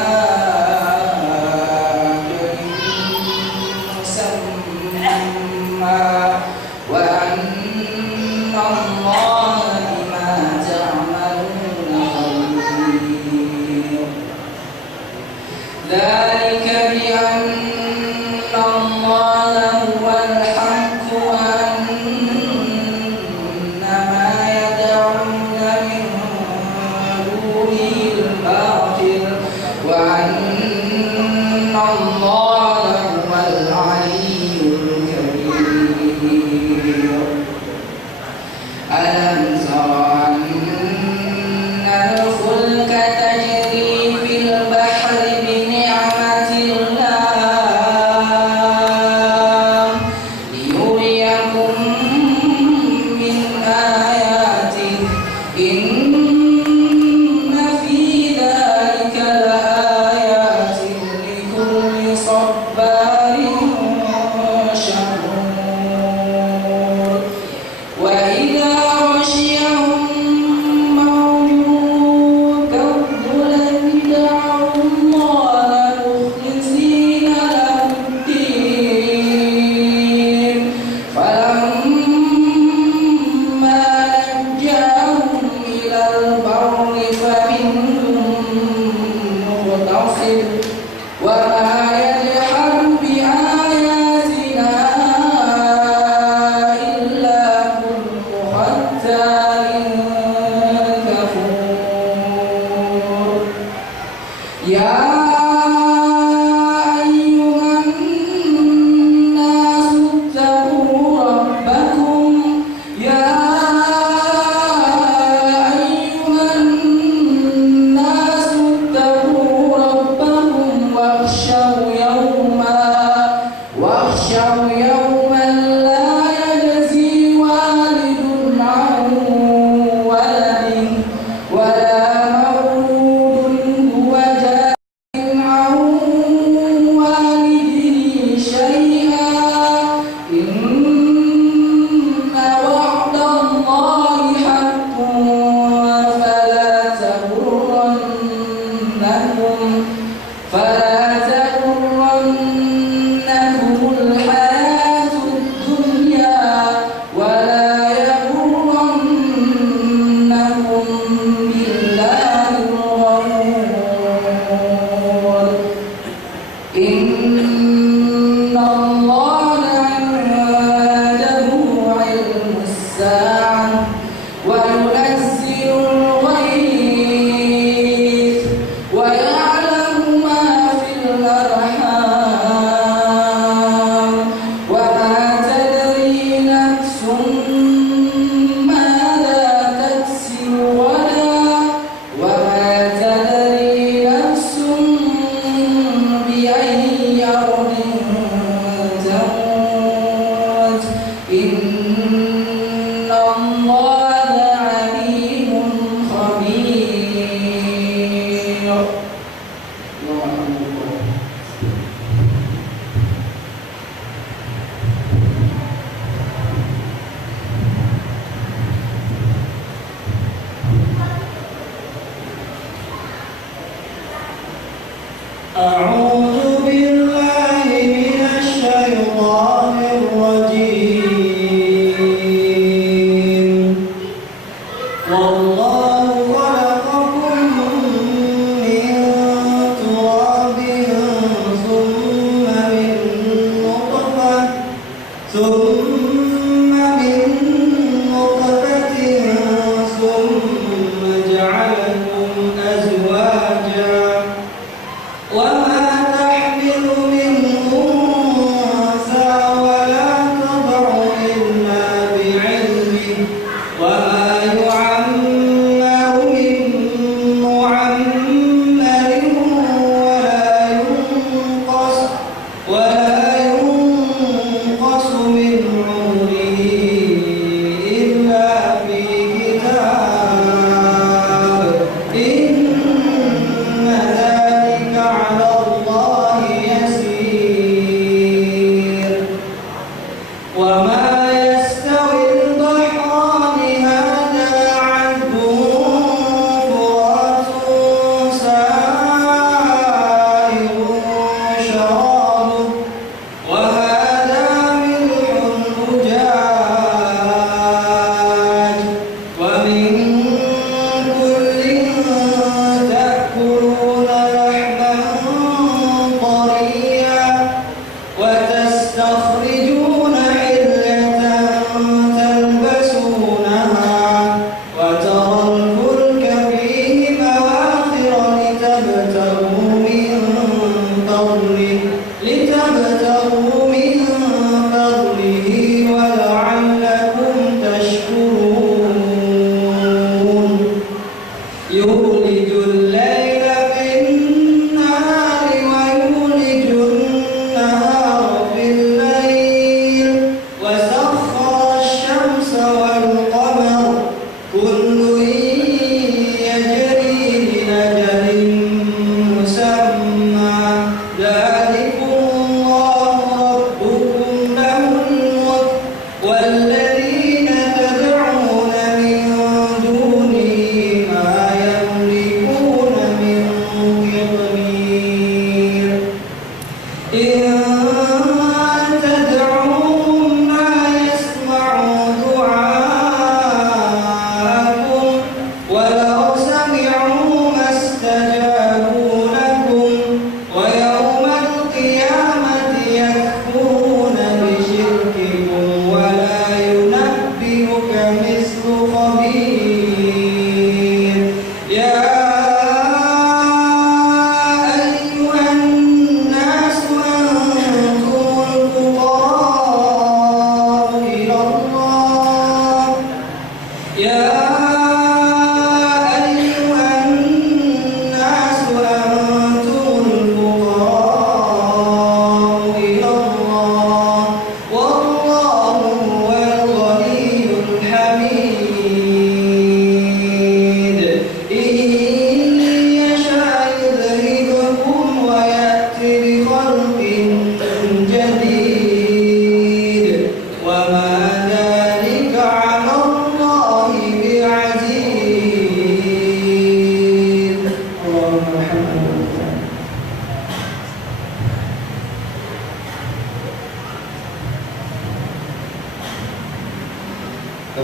ajalin musamma wa anna Allaha bima ta'maluna khabir. Dzalika bi anna Allaha huwal haqq wa anna ma yad'una min dunihi al-batil wa anna Allaha huwal 'aliyyul kabir. Alam tara anna al-fulka tajri fil bahri bi ni'matillah liyuriyakum min ayatihi inna fi dhalika laayatin likulli sabarin syakur. Wa idza ghashiyahum mawjun kadzulan da'u Allaha mukhlisina lahu-d-din falamma najjahum ilal barri faminhum muqtasid wa ma yajhadu bi ayatina illa kullu khattarin kafur. Ya ayyuhan nasu ittaqu rabbakum ya ayyuhan nasu ittaqu rabbakum wakhshaw yawman la yajzi walidun 'an waladihi wa la mawludun huwa jazin 'an walidihi shay'an inna wa'dallahi haqqun fala taghurrannakumul hayatud dunya wa la yaghurrannakum billahil gharur. Inna Allaha 'indahu 'ilmus sa'ah wa yunazzilul ghaith wa ya'lamu ma fil arham wa ma tadri nafsun madha taksibu ghadan wa ma tadri nafsun bi ayyi ardin tamut. Inna Allaha 'alimun khabir. أعوذ بالله من الشيطان الرجيم. والله خلقكم من تراب ثم من نطفة ثم جعلكم أزواجا وما تحمل من أنثى ولا تضع إلا بعلمه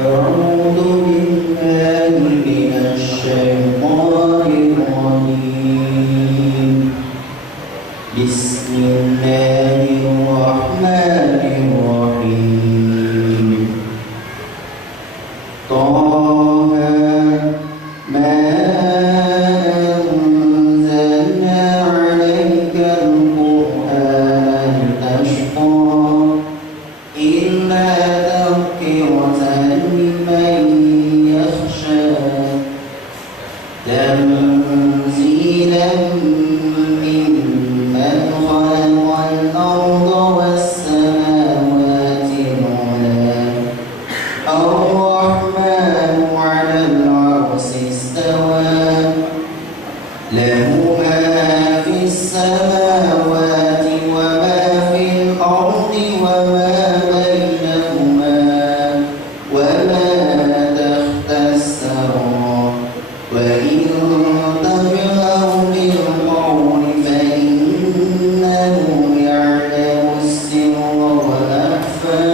أعوذ بالله من الشيطان الرجيم. بسم الله الرحمن الرحيم. طه ما أنزلنا عليك القرآن لتشقى إلا تذكرة لمن يخشى تنزيلا ممن خلق الأرض والسماوات العلى الرحمن على العرش استوى له ما في السماوات وما في الأرض وما بينهما وما تحت الثرى وإن تجهر بالقول فإنه يعلم السر وأخفى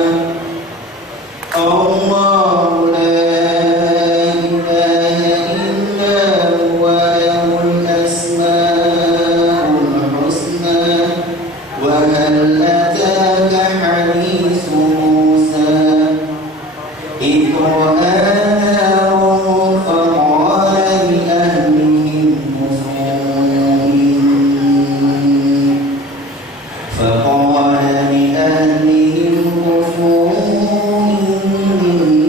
الله لا إله إلا هو له الأسماء الحسنى وهل أتاك حديث موسى إذ رأى نارا فقال لأهلهم كفوا إني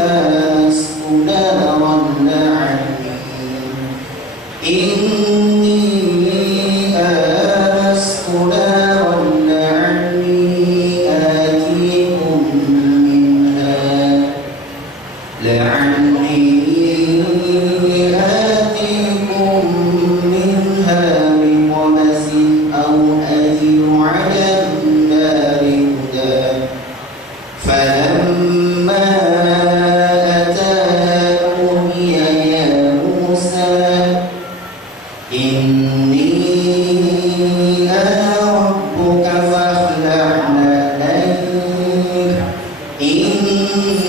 آنست نارا لعلي آتيكم منها بقبس أو أجد على النار هدى فلما أتاها نودي يا موسى إني أنا ربك فاخلع عليك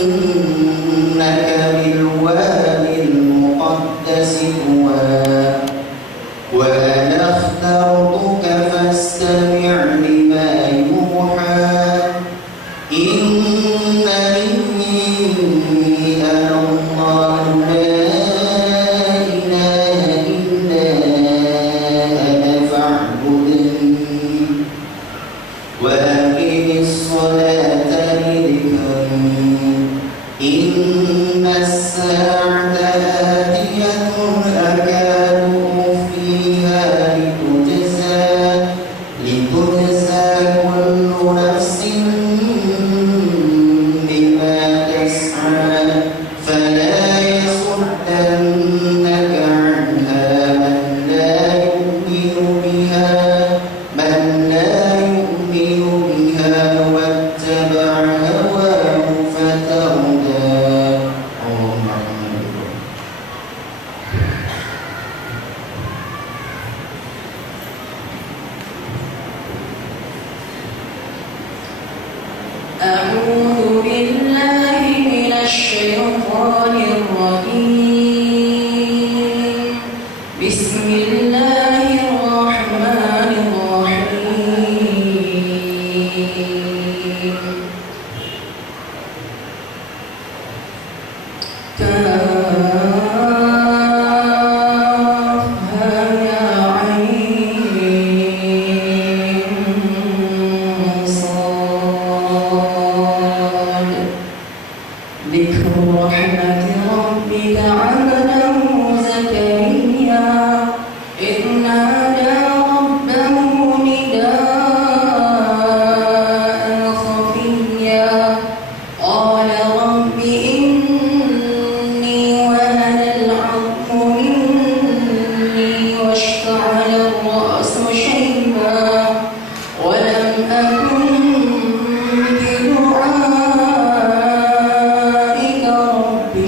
إنك بالوادي المقدس طوى وأنا اخترتك فاستمع لما يوحى إنني أنا الله لا إله إلا أنا فاعبدني وأقم الصلاة لذكري إن الساعة آتية أكاد أخفيها لتجزى كل نفس بما تسعى فلا يصدنك عنها من لا يؤمن بها واتبع هواه فتردى. اللهم أعوذ بالله من الشيطان الرجيم. بسم الله الرحمن الرحيم. كافها يا عين صاد ذكر رحمة ربك عبده زكريا إذ نادى ربه نداء خفيا قال رب إني وهن العظم مني واشتعل الرأس شيبا ولم أكن بدعائك رب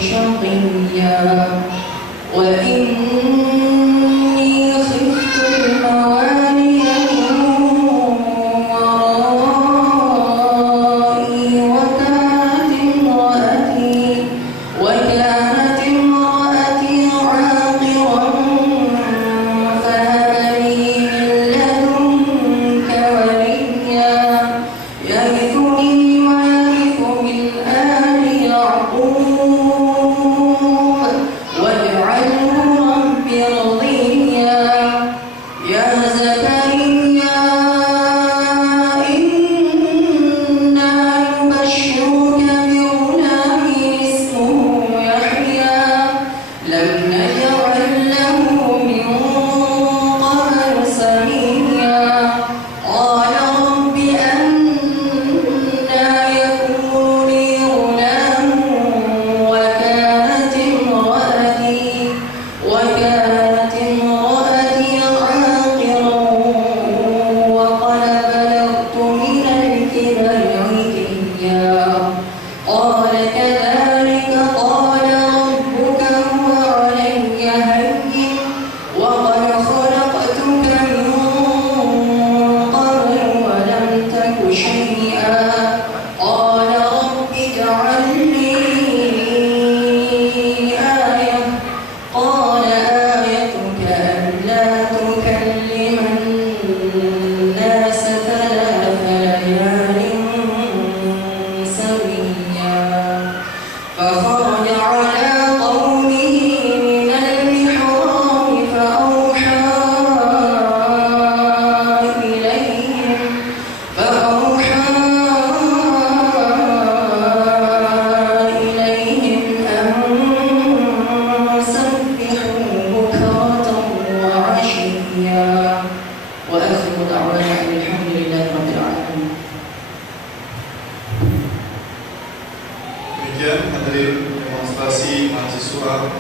demikian hadirin demonstrasi mahasiswa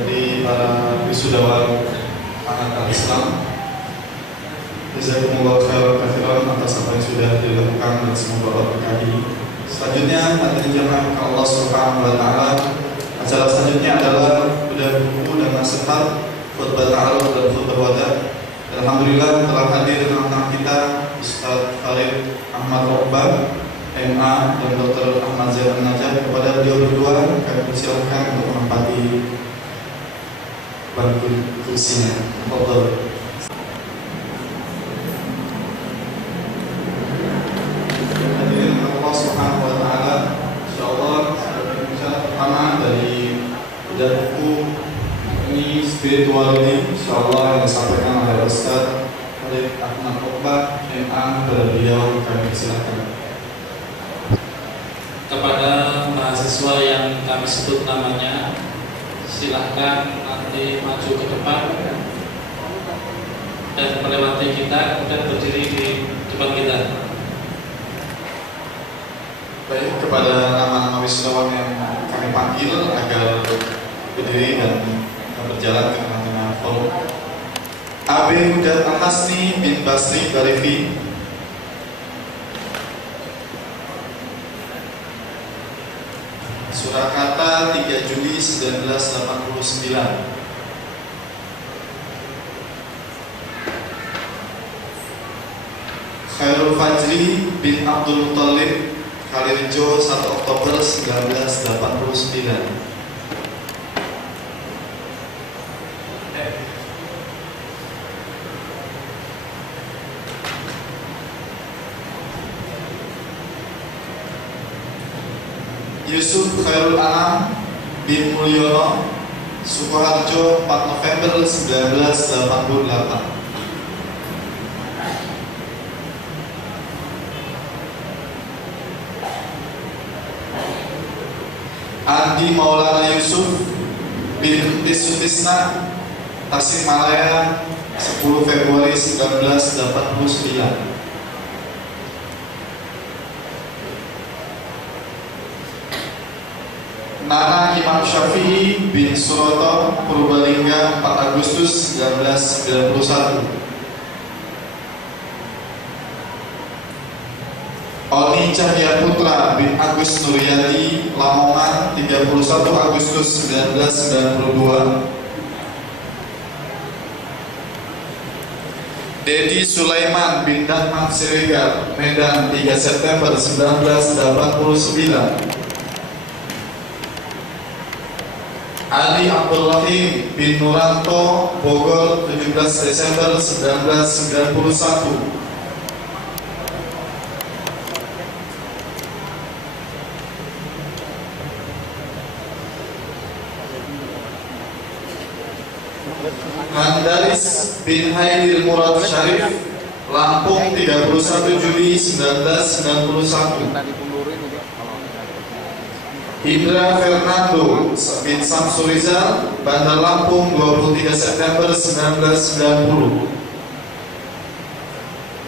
dari para wisudawan anak Islam. Jazakumullah khairan atas apa yang sudah dilakukan dan semoga Allah berkahi. Selanjutnya hadirin jamaah Allah Subhanahu wa taala. Acara selanjutnya adalah bedah buku dan nasihat khutbah ta'aruf dan khutbah wada. Alhamdulillah telah hadir tengah-tengah kita Ustaz Farid Ahmad Rohbah MA dan Dr. Ahmad Zain Najah. Kepada beliau berdua kami persilakan untuk menempati bangku kursinya. Fadhil. Hadirin Allah Subhanahu wa taala, insyaallah pembicara pertama dari bedah buku ini spirituality, insyaallah yang disampaikan oleh Ustaz Farid Ahmad Rohbah MA. Kepada beliau kami persilakan. Kepada mahasiswa yang kami sebut namanya, silahkan nanti maju ke depan dan melewati kita, kemudian berdiri di depan kita. Baik, kepada nama-nama wisudawan yang kami panggil agar berdiri dan berjalan ke tengah-tengah forum. Abi Hudat Al-Hasni bin Basri Barifi. Surakarta 3 Juli 1989. Khairul Fajri bin Abdul Muttalib Kalirejo 1 Oktober 1989. Yusuf Khairul Anam bin Mulyono Sukoharjo 4 November 1988. Andi Maulana Yusuf bin Tisutisna Tasikmalaya 10 Februari 1989. Nana Imam Syafi'i bin Suroto Purbalingga 4 Agustus 1991. Oni Cahya Putra bin Agus Nuryadi Lamongan 31 Agustus 1992. Dedi Sulaiman bin Dahmat Siregar Medan 3 September 1989. Ali Abdul Rahim bin Nuranto Bogor 17 Desember 1991. Handaris bin Haidir Murad Syarif Lampung 31 Juli 1991. Indra Fernando bin Samsurizal Bandar Lampung 23 September 1990.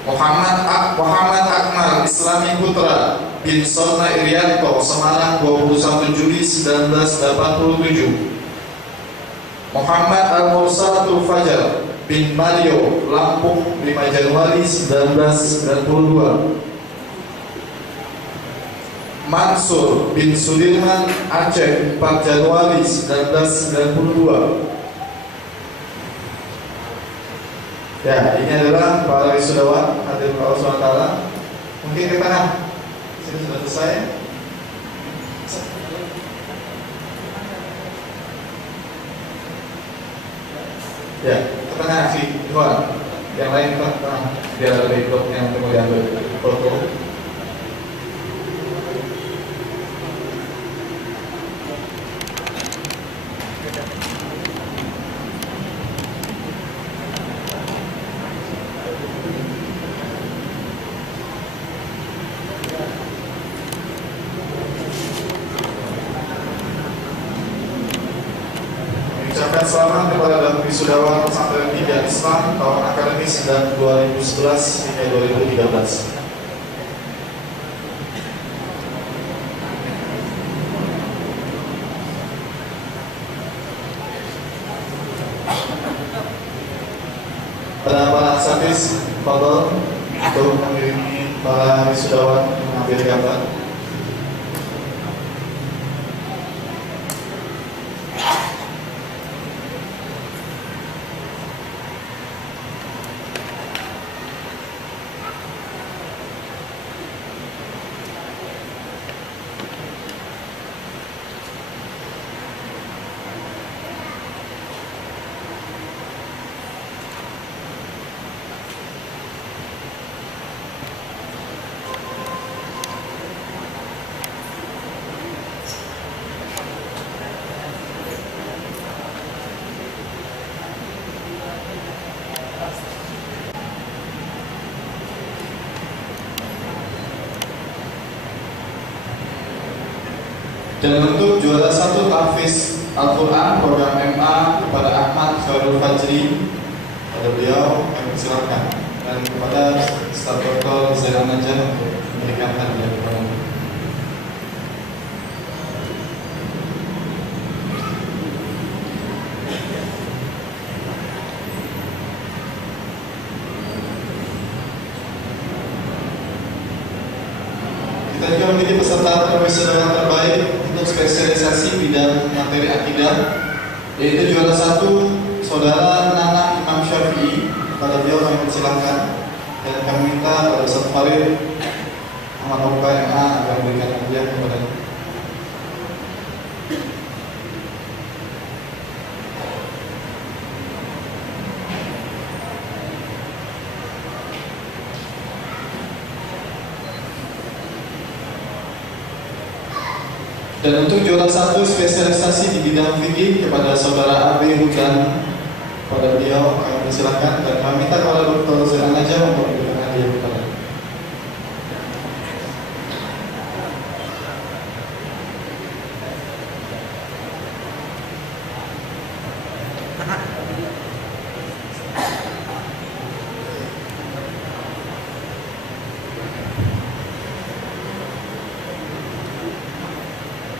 Muhammad Akmal Islami Putra bin Sona Irianto Semarang 21 Juli 1987. Muhammad Al-Mursatul Fajar bin Mario Lampung 5 Januari 1992. Mansur bin Sudirman Aceh 4 Januari 1992. Ya, ini adalah para wisudawan hadirin Allah SWT. Mungkin ke tengah. Sini sudah selesai. Ya, ke tengah sih, dua. Yang lain ke tengah. Biar ada ikut yang mau diambil foto. Selamat kepada wisudawan pesantren Hidayah Islam tahun akademis 2011 hingga 2013. Hafiz Fadl untuk mengiringi para wisudawan mengambil gambar. Dan untuk juara 1 tahfiz Al-Quran program MA kepada Ahmad Khairul Fajri, pada beliau kami persilakan, dan kepada Ustaz Dr. Zainal Najah untuk memberikan hadiah kepada beliau. Kita juga memiliki peserta terwisuda terbaik untuk spesialisasi bidang materi akidah, yaitu juara 1 Saudara Nana Imam Syafi'i. Pada beliau kami persilahkan dan kami minta pada Ustaz Farid Ahmad MA agar memberikan hadiah kepada kita. Dan untuk juara 1 spesialisasi di bidang fikih kepada Saudara Abi Hudan, pada beliau kami persilakan dan kami minta kepada Dr. Zainal Najah untuk memberikan hadiah kepada.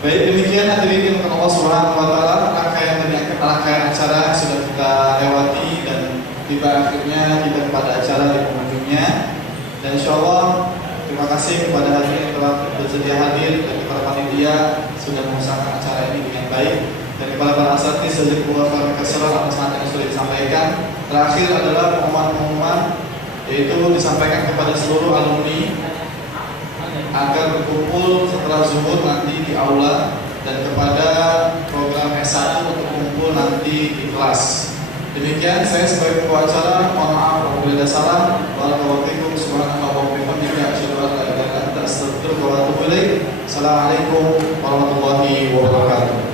Baik, demikian hadirin yang Allah Subhanahu wa taala, rangkaian acara sudah kita lewati dan tiba akhirnya kita kepada acara di penghujungnya. Dan insyaallah terima kasih kepada hadirin yang telah bersedia hadir dan kepada panitia sudah mengusahakan acara ini dengan baik, dan kepada para asatidz jazakumullah khairan atas materi yang sudah disampaikan. Terakhir adalah pengumuman yaitu disampaikan kepada seluruh alumni agar berkumpul setelah zuhur nanti di aula, dan kepada program S1 untuk kumpul nanti di kelas. Demikian saya sebagai pembawa acara, mohon maaf apabila ada salah. Wassalamualaikum warahmatullahi wabarakatuh. Assalamualaikum warahmatullahi wabarakatuh.